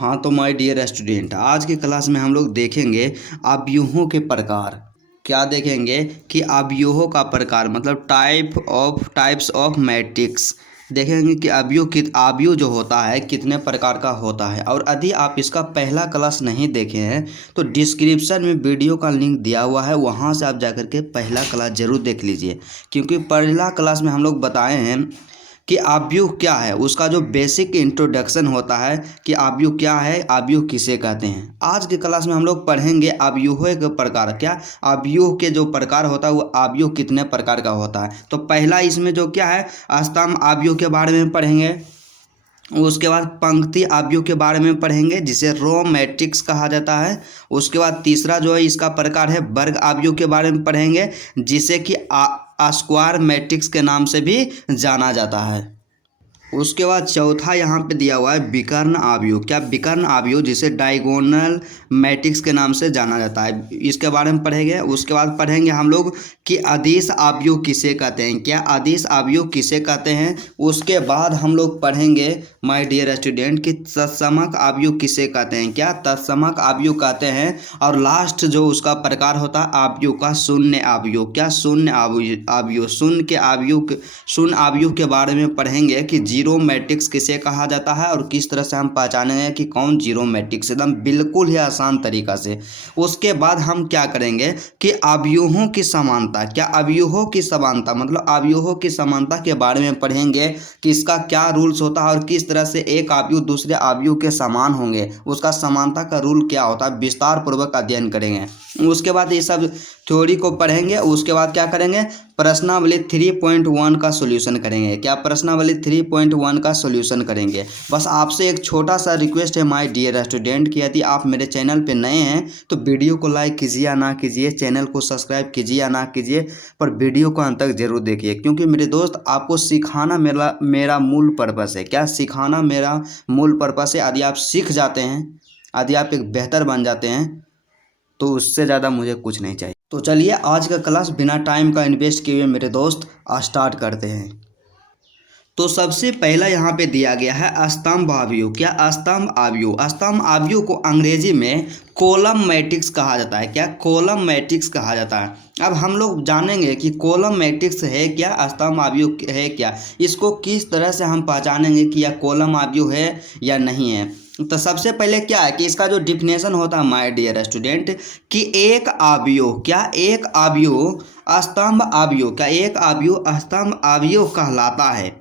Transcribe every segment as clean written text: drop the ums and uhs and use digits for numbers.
हाँ तो my dear student, आज की क्लास में हम लोग देखेंगे अवयवों के प्रकार। क्या देखेंगे कि अवयवों का प्रकार मतलब टाइप्स ऑफ मैट्रिक्स। देखेंगे कि अवयव जो होता है कितने प्रकार का होता है। और यदि आप इसका पहला क्लास नहीं देखे हैं तो डिस्क्रिप्शन में वीडियो का लिंक दिया हुआ है, वहाँ से आप जाकर के पहला क्लास ज़रूर देख लीजिए। क्योंकि पहला क्लास में हम लोग बताए हैं कि अवयव क्या है, उसका जो बेसिक इंट्रोडक्शन होता है कि अवयव क्या है, अवयव किसे कहते हैं। आज की क्लास में हम लोग पढ़ेंगे अवयवों के प्रकार। क्या अवयव के जो प्रकार होता है वो अवयव कितने प्रकार का होता है। तो पहला इसमें जो क्या है स्तंभ अवयव के बारे में पढ़ेंगे। उसके बाद पंक्ति अवयव के बारे में पढ़ेंगे जिसे रो मैट्रिक्स कहा जाता है। उसके बाद तीसरा जो है इसका प्रकार है वर्ग अवयव के बारे में पढ़ेंगे जिसे कि स्क्वायर मैट्रिक्स के नाम से भी जाना जाता है। उसके बाद चौथा यहाँ पे दिया हुआ है विकर्ण अवयव। क्या विकर्ण अवयव जिसे डायगोनल मैट्रिक्स के नाम से जाना जाता है, इसके बारे में पढ़ेंगे। उसके बाद पढ़ेंगे हम लोग कि अदिश अवयव किसे कहते हैं। क्या अदिश अवयव किसे कहते हैं। उसके बाद हम लोग पढ़ेंगे माय डियर स्टूडेंट कि तत्समक अवयव किसे कहते हैं। क्या तत्समक अवयव कहते हैं। और लास्ट जो उसका प्रकार होता है अवयव का शून्य अवयव। क्या शून्य अवयव शून्य अवयव के बारे में पढ़ेंगे कि जीरो मैट्रिक्स किसे कहा जाता है और किस तरह से हम पहचानेंगे कि कौन जीरो मैट्रिक्स, एकदम बिल्कुल ही आसान तरीका से। उसके बाद हम क्या करेंगे कि अवयवों की समानता। क्या अवयवों की समानता मतलब अवयवों की समानता के बारे में पढ़ेंगे कि इसका क्या रूल्स होता है और किस तरह से एक अवयव दूसरे अवयव के समान होंगे, उसका समानता का रूल क्या होता है, विस्तार पूर्वक अध्ययन करेंगे। उसके बाद ये सब थ्योरी को पढ़ेंगे। उसके बाद क्या करेंगे प्रश्नावली 3.1 का सॉल्यूशन करेंगे। क्या प्रश्नावली 3.1 का सॉल्यूशन करेंगे। बस आपसे एक छोटा सा रिक्वेस्ट है माय डियर स्टूडेंट कि यदि आप मेरे चैनल पे नए हैं तो वीडियो को लाइक कीजिए या ना कीजिए, चैनल को सब्सक्राइब कीजिए या ना कीजिए, पर वीडियो को अंत तक जरूर देखिए। क्योंकि मेरे दोस्त आपको सिखाना मेरा मूल पर्पस है। क्या सिखाना मेरा मूल पर्पस है। यदि आप सीख जाते हैं, यदि आप एक बेहतर बन जाते हैं तो उससे ज़्यादा मुझे कुछ नहीं चाहिए। तो चलिए आज का क्लास बिना टाइम का इन्वेस्ट किए हुए मेरे दोस्त स्टार्ट करते हैं। तो सबसे पहला यहाँ पे दिया गया है स्तंभ अवयव। क्या स्तंभ अवयव। स्तंभ अवयव को अंग्रेजी में कॉलम मैट्रिक्स कहा जाता है। क्या कॉलम मैट्रिक्स कहा जाता है। अब हम लोग जानेंगे कि कॉलम मैट्रिक्स है क्या, स्तंभ अवयव है क्या, इसको किस तरह से हम पहचानेंगे कि यह कॉलम अवयव है या नहीं है। तो सबसे पहले क्या है कि इसका जो डिफिनेशन होता है माय डियर स्टूडेंट कि एक अवयव। क्या एक अवयव स्तंभ अवयव। क्या एक अवयव स्तंभ अवयव कहलाता है।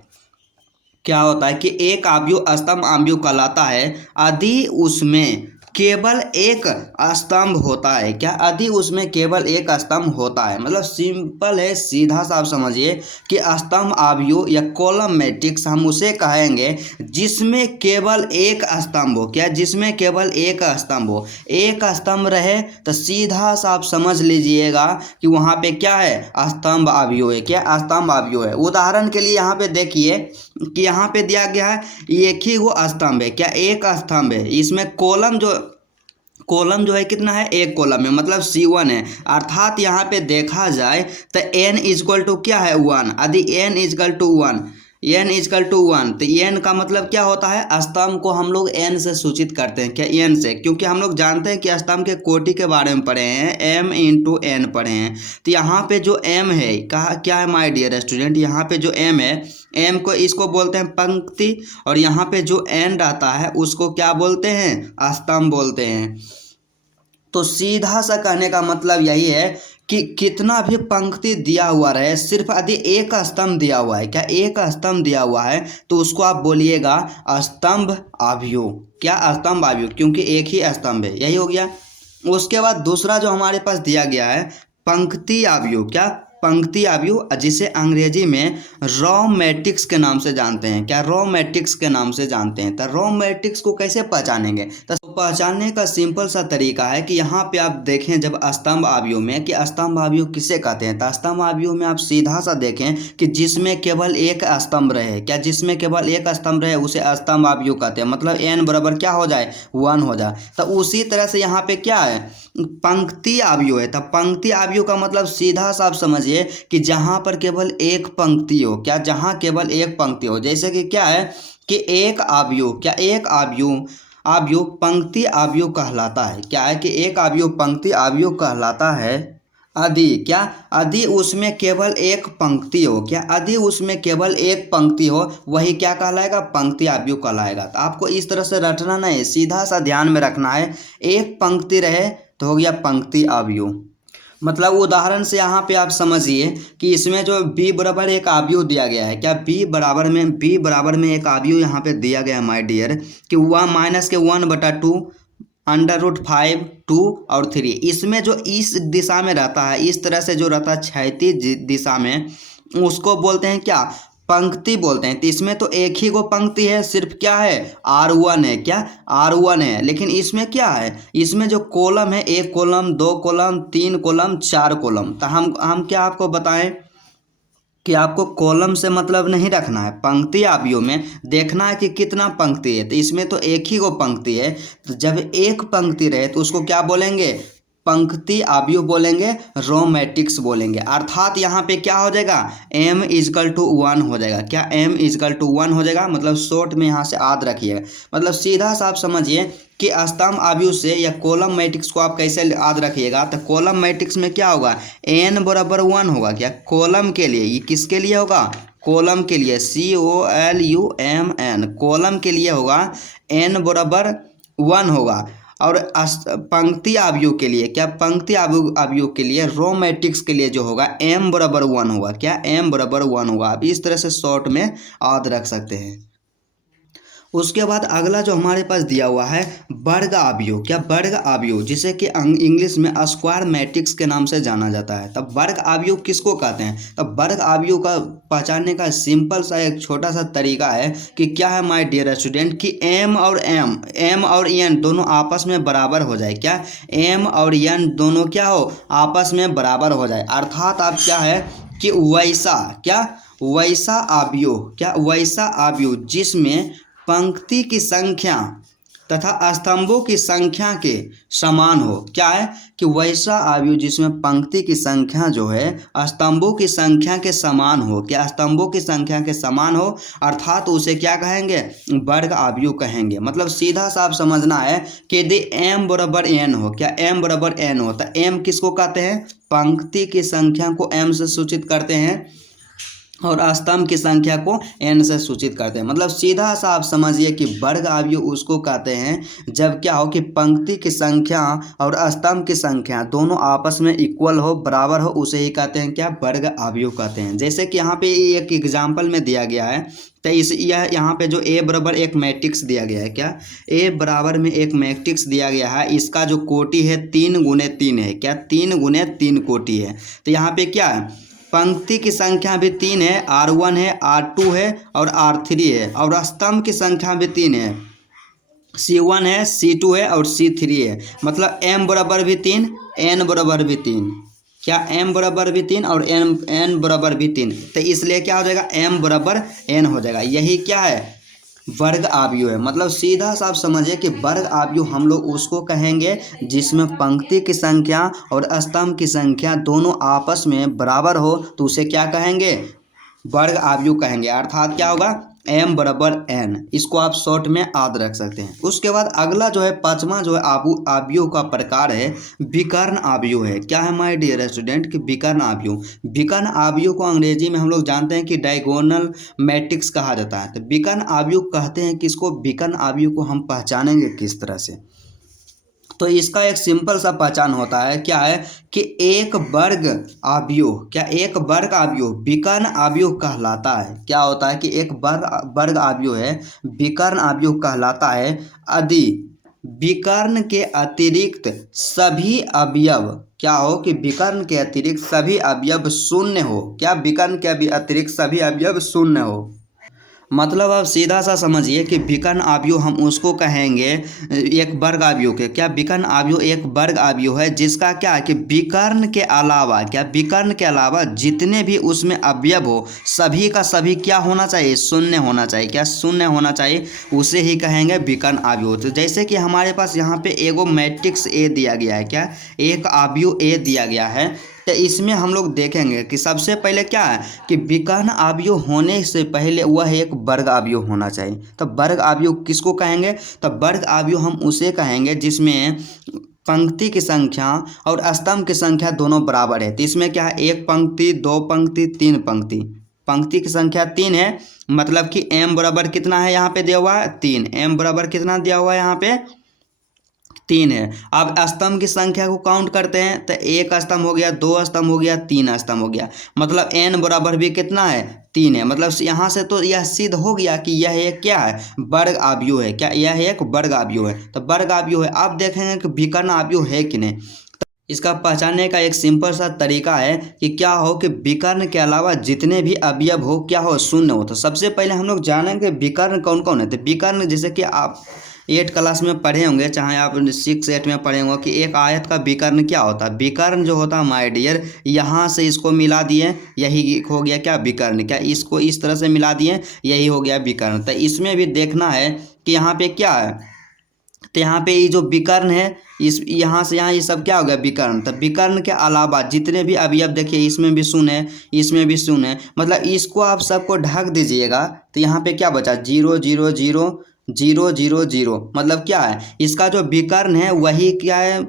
क्या होता है कि एक अवयव स्तंभ अवयव कहलाता है यदि उसमें केवल एक स्तंभ होता है। क्या यदि उसमें केवल एक स्तंभ होता है, मतलब सिंपल है, सीधा सा आप समझिए कि स्तंभ अवयव या कॉलम मैट्रिक्स हम उसे कहेंगे जिसमें केवल एक स्तंभ हो। क्या जिसमें केवल एक स्तंभ हो, एक स्तंभ रहे तो सीधा सा आप समझ लीजिएगा कि वहाँ पे क्या है स्तंभ अवयव है। क्या स्तंभ अवयव है। उदाहरण के लिए यहाँ पे देखिए कि यहाँ पे दिया गया है एक ही वो स्तंभ है। क्या एक स्तंभ है, इसमें कॉलम जो है कितना है, एक कॉलम है, मतलब C1 है। अर्थात यहाँ पे देखा जाए तो n इजक्वल टू क्या है 1। यदि n इजक्वल टू 1 तो n का मतलब क्या होता है, स्तंभ को हम लोग n से सूचित करते हैं। क्या n से, क्योंकि हम लोग जानते हैं कि स्तंभ के कोटि के बारे में पढ़े हैं, m इंटू n पढ़े हैं। तो यहाँ पे जो m है कहा क्या है माय डियर स्टूडेंट, यहाँ पे जो m है, m को इसको बोलते हैं पंक्ति, और यहाँ पे जो n रहता है उसको क्या बोलते हैं, स्तंभ बोलते हैं। तो सीधा सा कहने का मतलब यही है कि कितना भी पंक्ति दिया हुआ रहे, सिर्फ यदि एक स्तंभ दिया हुआ है, क्या एक स्तंभ दिया हुआ है तो उसको आप बोलिएगा स्तंभ अवयव। क्या स्तंभ अवयव, क्योंकि एक ही स्तंभ है, यही हो गया। उसके बाद दूसरा जो हमारे पास दिया गया है पंक्ति अवयव। क्या पंक्ति अवयव, जिसे अंग्रेजी में रॉ मैट्रिक्स के नाम से जानते हैं। क्या रॉ मैट्रिक्स के नाम से जानते हैं। तो रॉ मैट्रिक्स को कैसे पहचानेंगे, तो पहचानने का सिंपल सा तरीका है कि यहाँ पे आप देखें जब स्तंभ अवयव में कि स्तंभ अवयव किसे कहते हैं। तो स्तंभ अवयव में आप सीधा सा देखें कि जिसमें केवल एक स्तंभ रहे। क्या जिसमें केवल एक स्तंभ रहे उसे स्तंभ अवयव कहते हैं, मतलब n बराबर क्या हो जाए 1 हो जाए। तो उसी तरह से यहाँ पे क्या है पंक्ति अवयव है। तो पंक्ति अवयव का मतलब सीधा सा आप समझिए कि जहां पर केवल एक पंक्ति हो। क्या जहां केवल एक पंक्ति हो, जैसे कि क्या है कि एक अवयव। क्या एक अवयव अवयव पंक्ति अवयव कहलाता है। क्या है कि एक अवयव पंक्ति अवयव कहलाता है यदि क्या यदि उसमें केवल एक पंक्ति हो। क्या यदि उसमें केवल एक पंक्ति हो वही क्या कहलाएगा, पंक्ति अवयव कहलाएगा। तो आपको इस तरह से रटना नहीं, सीधा सा ध्यान में रखना है। एक पंक्ति रहे तो हो गया पंक्ति अवयव। मतलब उदाहरण से यहाँ पे आप समझिए कि इसमें जो b बराबर एक अवयव दिया गया है। क्या b बराबर में एक अवयव यहाँ पे दिया गया है माय डियर, कि 1-1/2 √5 2 और 3। इसमें जो इस दिशा में रहता है, इस तरह से जो रहता है क्षैतिज दिशा में, उसको बोलते हैं क्या, पंक्ति बोलते हैं। तो इसमें तो एक ही को पंक्ति है, सिर्फ क्या है R1 है। क्या R1 है। लेकिन इसमें क्या है, इसमें जो कॉलम है, 1 कॉलम 2 कॉलम 3 कॉलम 4 कॉलम। तो हम क्या आपको बताएं कि आपको कॉलम से मतलब नहीं रखना है, पंक्ति अवयव में देखना है कि कितना पंक्ति है। तो इसमें तो एक ही को पंक्ति है। तो जब एक पंक्ति रहे तो उसको क्या बोलेंगे, पंक्ति अवयव बोलेंगे, रो मैट्रिक्स बोलेंगे। अर्थात यहाँ पे क्या हो जाएगा, m = 1 हो जाएगा। क्या m = 1 हो जाएगा। मतलब शॉर्ट में यहाँ से याद रखिएगा। मतलब सीधा सा आप समझिए कि स्तंभ अवयव से या कॉलम मैट्रिक्स को आप कैसे याद रखिएगा। तो कॉलम मैट्रिक्स में क्या होगा, n = 1 होगा। क्या कॉलम के लिए, ये किसके लिए होगा, कॉलम के लिए, COLUMN कॉलम के लिए होगा, n = 1 होगा। और पंक्ति अवयव के लिए, क्या पंक्ति अवयव के लिए, रो मैट्रिक्स के लिए जो होगा m = 1 होगा। क्या m = 1 होगा। आप इस तरह से शॉर्ट में याद रख सकते हैं। उसके बाद अगला जो हमारे पास दिया हुआ है वर्ग अवयव। क्या वर्ग अवयव, जिसे कि इंग्लिश में स्क्वायर मैट्रिक्स के नाम से जाना जाता है। तब वर्ग अवयव किसको कहते हैं, तब वर्ग अवयव का पहचानने का सिंपल सा एक छोटा सा तरीका है कि क्या है माय डियर स्टूडेंट, कि m और n दोनों आपस में बराबर हो जाए। क्या m और n दोनों क्या हो, आपस में बराबर हो जाए। अर्थात आप क्या है कि वैसा अवयव जिसमें पंक्ति की संख्या तथा स्तंभों की संख्या के समान हो। क्या है कि वैसा अवयव जिसमें पंक्ति की संख्या जो है स्तंभों की संख्या के समान हो। क्या स्तंभों की संख्या के समान हो, अर्थात उसे क्या कहेंगे, वर्ग अवयव कहेंगे। मतलब सीधा सा आप समझना है कि यदि m = n हो। क्या m = n हो, तो m किसको कहते हैं, पंक्ति की संख्या को m से सूचित करते हैं और स्तंभ की संख्या को n से सूचित करते हैं। मतलब सीधा सा आप समझिए कि वर्ग अवयव उसको कहते हैं जब क्या हो कि पंक्ति की संख्या और स्तंभ की संख्या दोनों आपस में इक्वल हो, बराबर हो, उसे ही कहते हैं क्या, वर्ग अवयव कहते हैं। जैसे कि यहाँ पे एक एग्जाम्पल में दिया गया है। तो यहाँ पे जो a बराबर एक मैट्रिक्स दिया गया है। क्या a बराबर में एक मैट्रिक्स दिया गया है, इसका जो कोटि है 3 × 3 है। क्या 3 × 3 कोटि है। तो यहाँ पे क्या है, पंक्ति की संख्या भी 3 है, R1 है, R2 है और R3 है। और स्तंभ की संख्या भी 3 है, C1 है, C2 है और C3 है। मतलब m बराबर भी 3, n बराबर भी 3। क्या m बराबर भी 3 और n बराबर भी 3। तो इसलिए क्या हो जाएगा, m = n हो जाएगा। यही क्या है, वर्ग अवयव है। मतलब सीधा सा आप समझिए कि वर्ग अवयव हम लोग उसको कहेंगे जिसमें पंक्ति की संख्या और स्तंभ की संख्या दोनों आपस में बराबर हो, तो उसे क्या कहेंगे, वर्ग अवयव कहेंगे। अर्थात क्या होगा, m = n। इसको आप शॉर्ट में याद रख सकते हैं। उसके बाद अगला जो है, पांचवा जो है अवयव का प्रकार है विकर्ण अवयव है। क्या है माय डियर स्टूडेंट, कि विकर्ण अवयव। विकर्ण अवयव को अंग्रेजी में हम लोग जानते हैं कि डायगोनल मैट्रिक्स कहा जाता है। तो विकर्ण अवयव कहते हैं किसको, विकर्ण अवयव को हम पहचानेंगे किस तरह से, तो इसका एक सिंपल सा पहचान होता है। क्या है कि एक वर्ग अवयव, क्या एक वर्ग अवयव विकर्ण अवयव कहलाता है। क्या होता है कि एक वर्ग अवयव है विकर्ण अवयव कहलाता है यदि विकर्ण के अतिरिक्त सभी अवयव, क्या हो कि विकर्ण के अतिरिक्त सभी अवयव शून्य हो। क्या विकर्ण के अतिरिक्त सभी अवयव शून्य हो। मतलब आप सीधा सा समझिए कि विकर्ण अवयव हम उसको कहेंगे एक वर्ग अवयव के। क्या विकर्ण अवयव एक वर्ग अवयव है जिसका क्या है कि विकर्ण के अलावा, क्या विकर्ण के अलावा जितने भी उसमें अवयव हो सभी का सभी क्या होना चाहिए, शून्य होना चाहिए। क्या शून्य होना चाहिए, उसे ही कहेंगे विकर्ण अवयव। तो जैसे कि हमारे पास यहाँ पे एगो मैट्रिक्स A दिया गया है। क्या एक अवयव A दिया गया है। तो इसमें हम लोग देखेंगे कि सबसे पहले क्या है कि विकर्ण अवयव होने से पहले वह एक वर्ग अवयव होना चाहिए। तो वर्ग अवयव किसको कहेंगे? तो वर्ग अवयव हम उसे कहेंगे जिसमें पंक्ति की संख्या और स्तंभ की संख्या दोनों बराबर है। तो इसमें क्या है, एक पंक्ति, दो पंक्ति, तीन पंक्ति। पंक्ति की संख्या 3 है, मतलब कि m बराबर कितना है यहाँ पे दिया हुआ है 3। m बराबर कितना दिया हुआ है यहाँ पे 3 है। अब स्तंभ की संख्या को काउंट करते हैं तो एक स्तंभ हो गया, दो स्तंभ हो गया, तीन स्तंभ हो गया, मतलब n बराबर भी कितना है 3 है। मतलब यहाँ से तो यह सिद्ध हो गया कि यह एक क्या है, वर्ग अवयव है। क्या यह एक वर्ग अवयव है? तो वर्ग अवयव है। अब देखेंगे कि विकर्ण अवयव है कि नहीं। इसका पहचानने का एक सिंपल सा तरीका है कि क्या हो कि विकर्ण के अलावा जितने भी अवयव हो क्या हो, शून्य हो। तो सबसे पहले हम लोग जानेंगे विकर्ण कौन कौन है। तो विकर्ण जैसे कि आप 8 क्लास में पढ़े होंगे, चाहे आप 6-8 में पढ़े होंगे कि एक आयत का विकर्ण क्या होता है। विकर्ण जो होता है माय डियर, यहाँ से इसको मिला दिए, यही हो गया क्या विकर्ण। क्या इसको इस तरह से मिला दिए, यही हो गया विकर्ण। तो इसमें भी देखना है कि यहाँ पे क्या है। तो यहाँ पे ये जो विकर्ण है, इस यहाँ से यहाँ ये सब क्या हो गया विकर्ण। तो विकर्ण के अलावा जितने भी अवयव देखिए, इसमें भी शून्य है, इसमें भी शून्य है, मतलब इसको आप सबको ढक दीजिएगा। तो यहाँ पे क्या बचा 0 0 0 0 0 0, मतलब क्या है इसका जो विकर्ण है वही क्या है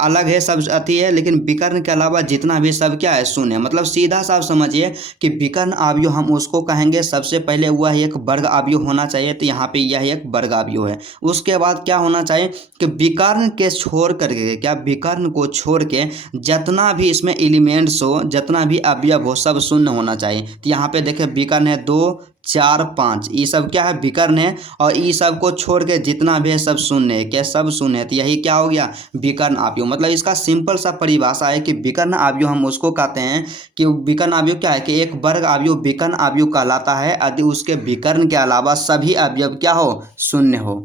अलग है, सब अति है, लेकिन विकर्ण के अलावा जितना भी सब क्या है शून्य है। मतलब सीधा साफ समझिए कि विकर्ण अवयव हम उसको कहेंगे सबसे पहले वह एक वर्ग अवयव होना चाहिए। तो यहाँ पे यह एक वर्ग अवयव है। उसके बाद क्या होना चाहिए कि विकर्ण के छोड़ करके, क्या विकर्ण को छोड़ के जितना भी इसमें एलिमेंट्स हो, जितना भी अवयव हो, सब शून्य होना चाहिए। तो यहाँ पे देखिए विकर्ण है 2 4 5, ये सब क्या है विकर्ण है, और ये सब को छोड़ के जितना भी है सब शून्य है। क्या सब शून्य है? तो यही क्या हो गया विकर्ण अवयव। मतलब इसका सिंपल सा परिभाषा है कि विकर्ण अवयव हम उसको कहते हैं कि विकर्ण अवयव क्या है कि एक वर्ग अवयव विकर्ण अवयव कहलाता है यदि उसके विकर्ण के अलावा सभी अवयव क्या हो, शून्य हो।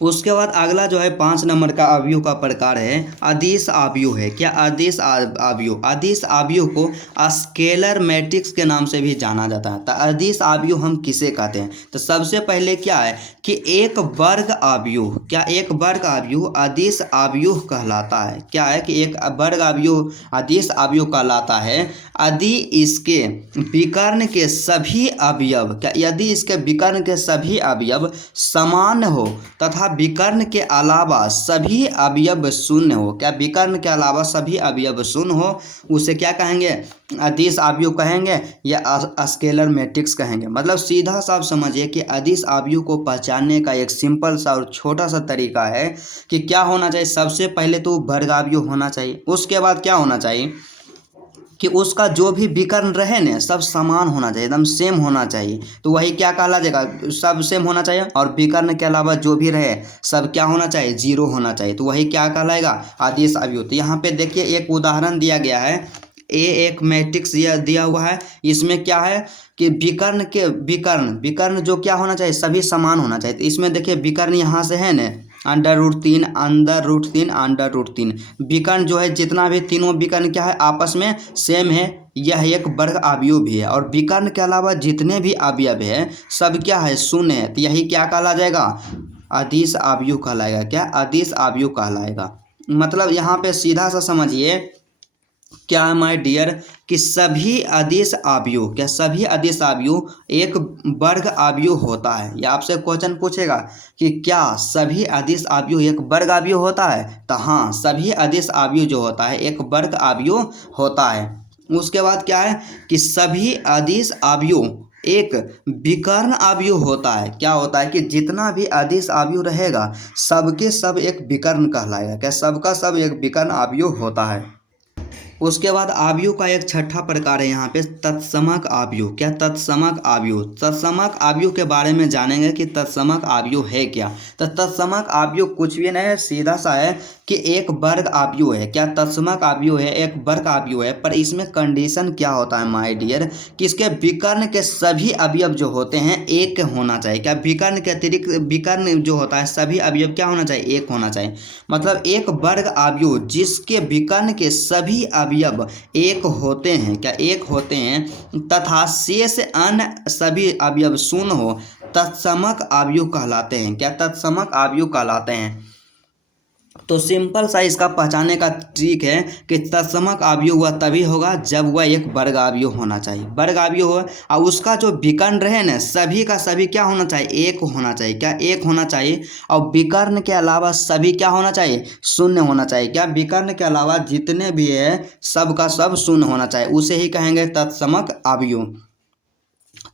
उसके बाद अगला जो है 5 नंबर का अवयव का प्रकार है अदिश अवयव है। क्या अदिश अवयव? अदिश अवयव को स्केलर मैट्रिक्स के नाम से भी जाना जाता है। तो अदिश अवयव हम किसे कहते हैं? तो सबसे पहले क्या है कि एक वर्ग अवयव, क्या एक वर्ग अवयव अदिश अवयव कहलाता है। क्या है कि एक वर्ग अवयव अदिश अवयव कहलाता है यदि इसके विकर्ण के सभी अवयव, क्या यदि इसके विकर्ण के सभी अवयव समान हो तथा विकर्ण के अलावा सभी अवयव शून्य हो। क्या विकर्ण के अलावा सभी अवयव शून्य हो, उसे क्या कहेंगे अदिश अवयव कहेंगे या स्केलर मैट्रिक्स कहेंगे। मतलब सीधा साफ समझिए कि अदिश अवयव को पहचानने का एक सिंपल सा और छोटा सा तरीका है कि क्या होना चाहिए। सबसे पहले तो वर्ग अवयव होना चाहिए। उसके बाद क्या होना चाहिए कि उसका जो भी विकर्ण रहे ना सब समान होना चाहिए, एकदम सेम होना चाहिए। तो वही क्या कहला जाएगा, सब सेम होना चाहिए। और विकर्ण के अलावा जो भी रहे सब क्या होना चाहिए, 0 होना चाहिए। तो वही क्या कहलाएगा अदिश अवयव। तो यहाँ पे देखिए एक उदाहरण दिया गया है, एक मैट्रिक्स दिया हुआ है। इसमें क्या है कि विकर्ण जो क्या होना चाहिए, सभी समान होना चाहिए। तो इसमें देखिए विकर्ण यहाँ से है ना √3 √3 विकर्ण जो है जितना भी तीनों विकर्ण क्या है आपस में सेम है, यह एक वर्ग अवयव भी है। और विकर्ण के अलावा जितने भी अवयव है सब क्या है शून्य है। तो यही क्या कहला जाएगा अदिश अवयव कहलाएगा। क्या अदिश अवयव कहलाएगा। मतलब यहाँ पे सीधा सा समझिए क्या है माय डियर कि सभी अदिश अवयव, क्या सभी अदिश अवयव एक वर्ग अवयव होता है। या आपसे क्वेश्चन पूछेगा कि क्या सभी अदिश अवयव एक वर्ग अवयव होता है, तो हाँ सभी अदिश अवयव जो होता है एक वर्ग अवयव होता है। उसके बाद क्या है कि सभी अदिश अवयव एक विकर्ण अवयव होता है। क्या होता है कि जितना भी अदिश अवयव रहेगा सबके सब एक विकर्ण कहलाएगा। क्या सबका सब एक विकर्ण अवयव होता है। उसके बाद अवयव का एक छठा प्रकार है यहाँ पे तत्समक अवयव। क्या तत्समक अवयव? तत्समक अवयव के बारे में जानेंगे कि तत्समक अवयव है क्या। तो तत्समक अवयव कुछ भी नहीं है, सीधा सा है कि एक वर्ग अवयव है। क्या तत्समक अवयव है, एक वर्ग अवयव है, पर इसमें कंडीशन क्या होता है माय डियर कि इसके विकर्ण के सभी अवयव जो होते हैं एक होना चाहिए। क्या विकर्ण के अतिरिक्त विकर्ण जो होता है सभी अवयव क्या होना चाहिए, एक होना चाहिए। मतलब एक वर्ग अवयव जिसके विकर्ण के सभी अवयव एक होते हैं, क्या एक होते हैं तथा शेष अन्य सभी अवयव शून्य हो, तत्समक अवयव कहलाते हैं। क्या तत्समक अवयव कहलाते हैं। तो सिंपल सा इसका पहचानने का ट्रिक है कि तत्समक अवयव वह तभी होगा जब वह एक वर्ग अवयव होना चाहिए। वर्ग अवयव हो और उसका जो विकर्ण रहे ना सभी का सभी क्या होना चाहिए, एक होना चाहिए। क्या एक होना चाहिए। और विकर्ण के अलावा सभी क्या होना चाहिए, शून्य होना चाहिए। क्या विकर्ण के अलावा जितने भी है सब का सब शून्य होना चाहिए, उसे ही कहेंगे तत्समक अवयव।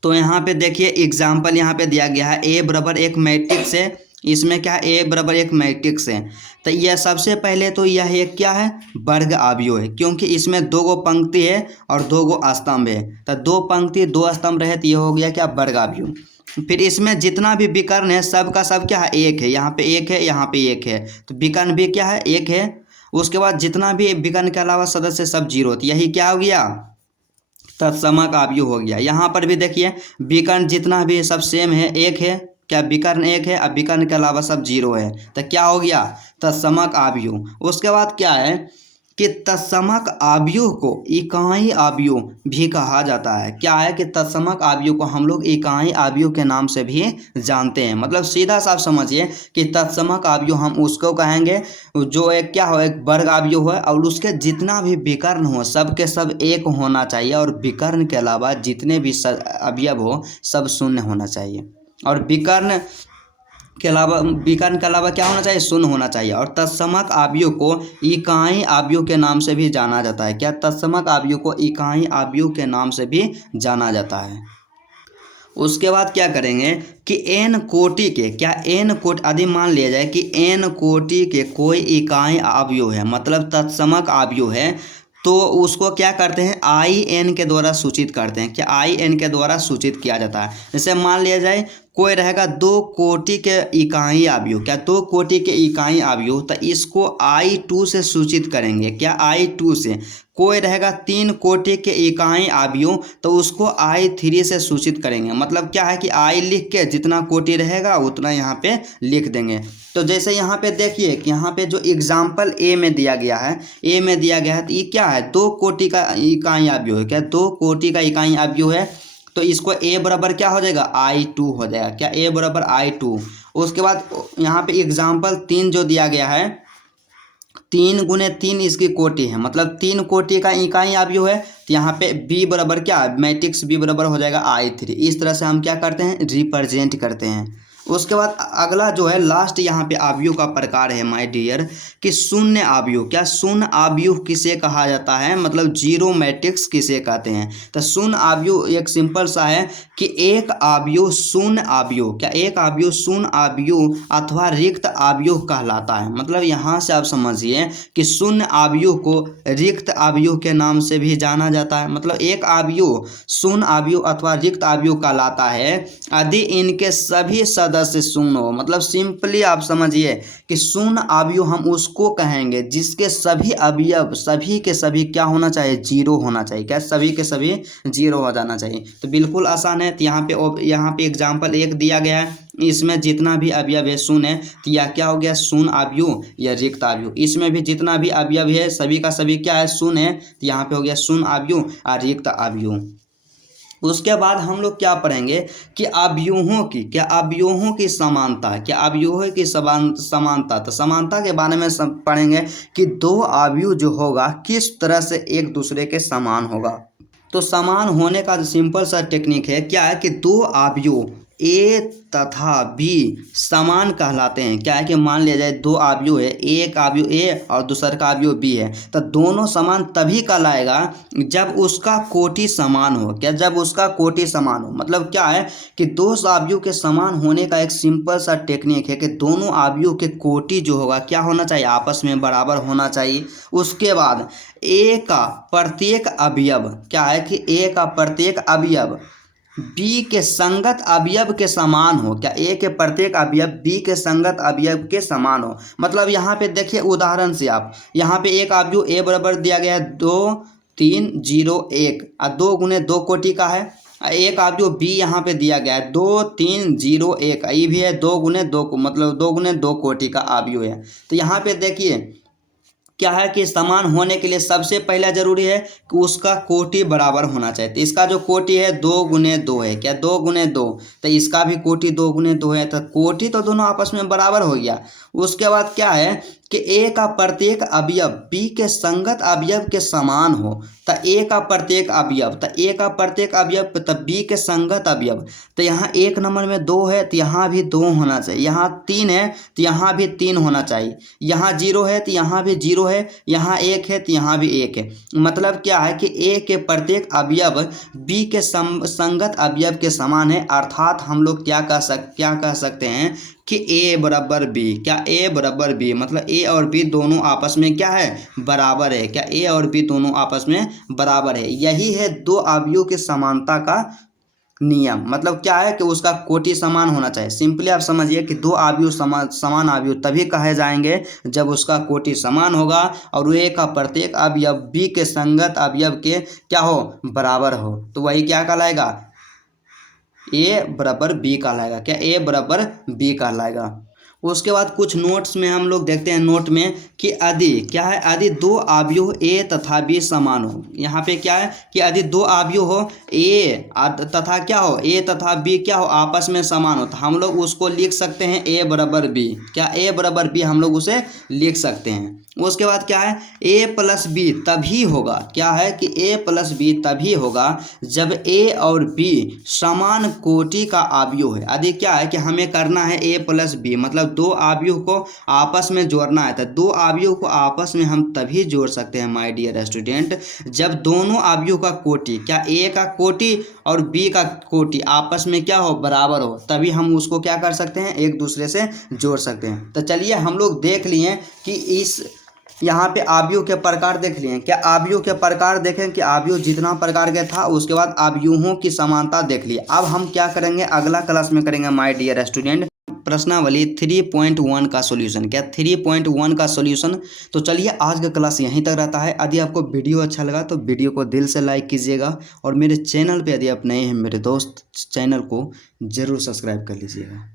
तो यहाँ पे देखिए एग्जाम्पल यहाँ पे दिया गया है ए बराबर एक मैट्रिक्स है। इसमें क्या है, ए बराबर एक मैट्रिक्स है। तो यह सबसे पहले तो यह एक क्या है, वर्ग अवयव है, क्योंकि इसमें दो गो पंक्ति है और दो गो स्तंभ है। तो दो पंक्ति दो स्तंभ रहे तो यह हो गया क्या, वर्ग अवयव। फिर इसमें जितना भी विकर्ण है सब का सब क्या है, एक है। यहाँ पे एक है, यहाँ पे एक है, तो विकर्ण भी क्या है, एक है। उसके बाद जितना भी विकर्ण के अलावा सदस्य सब जीरो, तो यही क्या हो गया, तत्समक अवयव हो गया। यहाँ पर भी देखिए विकर्ण जितना भी सब सेम है, एक है। क्या विकर्ण एक है, अब विकर्ण के अलावा सब जीरो है, तो क्या हो गया, तत्समक अवयव। उसके बाद क्या है कि तत्समक अवयव को इकाई अवयव भी कहा जाता है। क्या है कि तत्समक अवयव को हम लोग इकाई अवयव के नाम से भी जानते हैं। मतलब सीधा साफ समझिए कि तत्समक अवयव हम उसको कहेंगे जो एक क्या हो, एक वर्ग अवयव है और उसके जितना भी विकर्ण हो सब के सब एक होना चाहिए, और विकर्ण के अलावा जितने भी अवयव हो सब शून्य होना चाहिए। और विकर्ण के अलावा क्या होना चाहिए, शून्य होना चाहिए। और तत्समक अवयव को इकाई अवयव के नाम से भी जाना जाता है। क्या, तत्समक अवयव को इकाई अवयव के नाम से भी जाना जाता है। उसके बाद क्या करेंगे कि एन कोटि के, क्या एन कोटि यदि मान लिया जाए कि एन कोटि के कोई इकाई अवयव है, मतलब तत्समक अवयव है, तो उसको क्या करते हैं, आई एन के द्वारा सूचित करते हैं। क्या, आई एन के द्वारा सूचित किया जाता है। जैसे मान लिया जाए कोई रहेगा दो कोटि के इकाई अवयव, क्या दो कोटि के इकाई अवयव, तो इसको I2 से सूचित करेंगे। क्या, I2 से। कोई रहेगा तीन कोटि के इकाई अवयव, तो उसको I3 से सूचित करेंगे। मतलब क्या है कि I लिख के जितना कोटि रहेगा उतना यहाँ पे लिख देंगे। तो जैसे यहाँ पे देखिए कि यहाँ पे जो एग्जाम्पल ए में दिया गया है, ए में दिया गया है, तो ये क्या है, दो कोटि का इकाई अवयव है। क्या, दो कोटि का इकाई अवयव है, तो इसको ए बराबर क्या हो जाएगा, I2 हो जाएगा। क्या, ए बराबर I2। उसके बाद यहाँ पे एग्जाम्पल 3 जो दिया गया है, 3 गुने 3 इसकी कोटि है, मतलब 3 कोटि का इकाई अवयव है। तो यहाँ पे बी बराबर क्या, मैट्रिक्स बी बराबर हो जाएगा I3। इस तरह से हम क्या करते हैं, रिप्रेजेंट करते हैं। उसके बाद अगला जो है लास्ट यहाँ पे अवयव का प्रकार है माय डियर कि शून्य अवयव। क्या, शून्य अवयव किसे कहा जाता है, मतलब जीरो मैट्रिक्स किसे कहते हैं। तो शून्य अवयव एक सिंपल सा है कि एक अवयव शून्य अवयव, क्या एक अवयव शून्य अवयव अथवा रिक्त अवयव कहलाता है। मतलब यहाँ से आप समझिए कि शून्य अवयव को रिक्त अवयव के नाम से भी जाना जाता है। मतलब एक अवयव शून्य अवयव अथवा रिक्त अवयव कहलाता है यदि इनके सभी सदस्य शून्य हो। मतलब सिंपली आप समझिए कि शून्य अवयव हम उसको कहेंगे जिसके सभी अवयव सभी के सभी क्या होना चाहिए, जीरो होना चाहिए। क्या, सभी के सभी जीरो हो जाना चाहिए। तो बिल्कुल आसान है। तो यहाँ पे एग्जाम्पल एक दिया गया है, इसमें जितना भी अवयव है शून्य है, तो यह क्या हो गया, शून्य अवयव या रिक्त अवयव। इसमें भी जितना भी अवयव है सभी का सभी क्या है, शून्य है, तो यहाँ पे हो गया शून्य अवयव और रिक्त अवयव। उसके बाद हम लोग क्या पढ़ेंगे कि अवयवों की, क्या अवयवों की समानता, क्या अवयवों की समानता। तो समानता के बारे में सब पढ़ेंगे कि दो अवयव जो होगा किस तरह से एक दूसरे के समान होगा। तो समान होने का सिंपल सा टेक्निक है, क्या है कि दो अवयव ए तथा बी समान कहलाते हैं। क्या है कि मान लिया जाए दो अवयव है, एक अवयव ए और दूसरा का अवयव बी है, तो दोनों समान तभी कहलाएगा जब उसका कोटि समान हो। क्या, जब उसका कोटि समान हो। मतलब क्या है कि दो अवयव के समान होने का एक सिंपल सा टेक्निक है कि दोनों अवयव के कोटि जो होगा क्या होना चाहिए, आपस में बराबर होना चाहिए। उसके बाद ए का प्रत्येक अवयव, क्या है कि ए का प्रत्येक अवयव बी के संगत अवयव के समान हो। क्या, ए के प्रत्येक अवयव बी के संगत अवयव के समान हो। मतलब यहाँ पे देखिए उदाहरण से आप यहाँ पे एक अवयव ए बराबर दिया गया है 2 3 0 1 और 2 गुने 2 कोटि का है। एक अवयव बी यहाँ पे दिया गया है 2 3 0 1, ये भी है 2 गुने 2 मतलब 2 गुने 2 कोटि का अवयव है। तो यहाँ पे देखिए क्या है कि समान होने के लिए सबसे पहला जरूरी है कि उसका कोटि बराबर होना चाहिए। तो इसका जो कोटि है 2 गुने 2 है। क्या, 2 गुने 2, तो इसका भी कोटि 2 गुने 2 है, तो कोटि तो दोनों आपस में बराबर हो गया। उसके बाद क्या है कि ए का प्रत्येक अवयव बी के संगत अवयव के समान हो, तो ए का प्रत्येक अवयव, तो ए का प्रत्येक अवयव तो बी के संगत अवयव, तो यहाँ 1 नंबर में 2 है तो यहाँ भी 2 होना चाहिए, यहाँ 3 है तो यहाँ भी 3 होना चाहिए, यहाँ 0 है तो यहाँ भी 0 है, यहाँ 1 है तो यहाँ भी 1 है। मतलब क्या है कि ए के प्रत्येक अवयव बी के संगत अवयव के समान है, अर्थात हम लोग क्या कह सकते हैं कि ए बराबर बी, क्या ए बराबर बी, मतलब ए और बी दोनों आपस में क्या है, बराबर है, क्या ए और बी दोनों आपस में बराबर है। यही है दो अवयवों की समानता का नियम, मतलब क्या है कि उसका कोटि समान होना चाहिए। सिंपली आप समझिए कि दो अवयव समान अवयव तभी कहे जाएंगे जब उसका कोटि समान होगा और ए का प्रत्येक अवयव बी के संगत अवयव के क्या हो, बराबर हो, तो वही क्या कहलाएगा, ए बराबर बी कहलाएगा, क्या ए बराबर बी कहलाएगा। उसके बाद कुछ नोट्स में हम लोग देखते हैं, नोट में कि यदि क्या है, यदि दो अवयव ए तथा बी समान हो, यहाँ पे क्या है कि यदि दो अवयव हो ए तथा क्या हो, ए तथा बी क्या हो, आपस में समान हो, तो हम लोग उसको लिख सकते हैं ए बराबर बी, क्या ए बराबर बी हम लोग उसे लिख सकते हैं। उसके बाद क्या है, ए प्लस बी तभी होगा, क्या है कि ए प्लस बी तभी होगा जब ए और बी समान कोटि का अवयव है। यदि क्या है कि हमें करना है ए प्लस बी, मतलब दो अवयव को आपस में जोड़ना है, तो दो अवयव को आपस में हम तभी जोड़ सकते हैं माय डियर स्टूडेंट जब दोनों अवयव का कोटि, क्या ए का कोटि और बी का कोटि आपस में क्या हो, बराबर हो, तभी हम उसको क्या कर सकते हैं, एक दूसरे से जोड़ सकते हैं। तो चलिए हम लोग देख लिए कि इस यहाँ पे अवयव के प्रकार देख लिए, क्या अवयव के प्रकार देखें कि अवयव जितना प्रकार का था उसके बाद अवयवों की समानता देख लिए। अब हम क्या करेंगे, अगला क्लास में करेंगे माय डियर स्टूडेंट प्रश्नावली 3.1 का सॉल्यूशन, क्या 3.1 का सॉल्यूशन। तो चलिए आज का क्लास यहीं तक रहता है। यदि आपको वीडियो अच्छा लगा तो वीडियो को दिल से लाइक कीजिएगा और मेरे चैनल पे यदि आप नए हैं मेरे दोस्त, चैनल को ज़रूर सब्सक्राइब कर लीजिएगा।